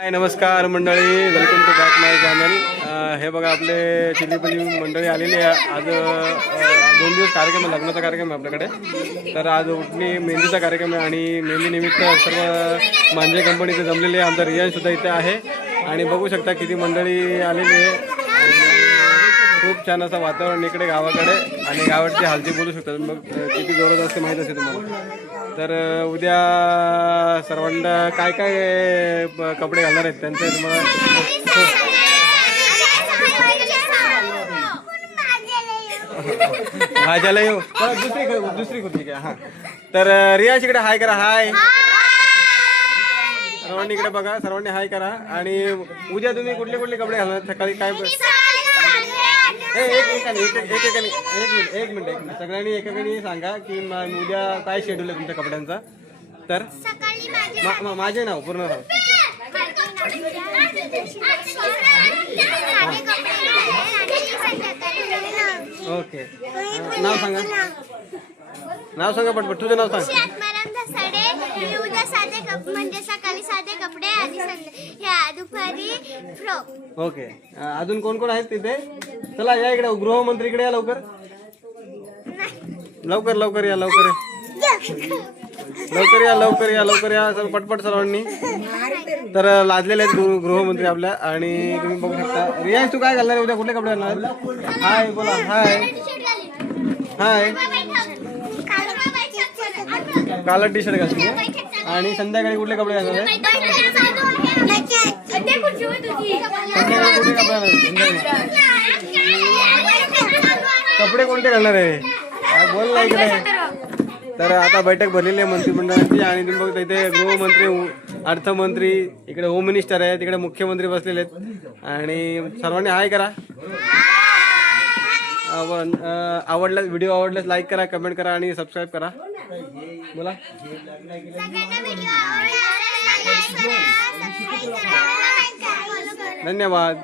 हाय नमस्कार मंडळी, welcome to back my channel. हे बघा आपले चिलीपल्ली मंडळी आलेली आहे. आज 2 दिवस कार्यक्रम आहे, लग्नाचा कार्यक्रम आहे आपल्याकडे. तर आज उठणी मेहंदीचा कार्यक्रम आहे आणि मेहंदी निमित्त सर्व मांजे कंपनीचे जमलेले आहे. आमचा रियाज सुद्धा इथे आहे आणि बघू शकता किती मंडळी आलेली आहे. खूप छान असं वातावरण इकडे गावाकडे आणि गावाची हालती बोलू शकतात. मग किती जोरात असते माहीत असेल तुम्हाला. तर उद्या सर्वांना काय काय कपडे घालणार आहेत त्यांचं तुम्हाला भाज्याला येऊ. दुसरी कुठली काय. हां, तर रियाज इकडे हाय करा. हाय सर्वांनी इकडे बघा, सर्वांनी हाय करा. आणि उद्या तुम्ही कुठले कुठले कपडे घालणार? सकाळी काय एक मिनिट सगळ्यांनी एकाकडे सांगा की उद्या काय शेड्यूल आहे तुमच्या कपड्यांचा. तर माझे नाव पूर्ण नाव ओके. नाव सांगा, नाव सांगा पटपट. तुझं नाव सांग. म्हणजे सकाळी साधे कपडे आणि दुपारी फ्रॉक. ओके. अजून कोण कोण आहेत तिथे? चला या इकडे, गृहमंत्रीकडे या लवकर लवकर लवकर या, लवकर लवकर या, लवकर या, लवकर या सर पटपट सर्वांनी. तर लाजलेले आहेत गृहमंत्री आपल्या. आणि तुम्ही बघू शकता. रियाज तू काय घालणार उद्या? कुठले कपडे घालणार? हाय बोला. हाय हाय. काला टी शर्ट घालतो. आणि संध्याकाळी कुठले कपडे घालणार? कपडे कोणते घालणार आहे? बोल ना इकडे. तर आता बैठक भरलेली आहे मंत्रिमंडळाची आणि तुम्ही बघता इथे गृहमंत्री, अर्थमंत्री, इकडे होम मिनिस्टर आहे, तिकडे मुख्यमंत्री बसलेले आहेत. आणि सर्वांनी हाय करा. आवडल्यास व्हिडिओ आवडल्यास लाईक करा, कमेंट करा आणि सबस्क्राईब करा. बोला. धन्यवाद.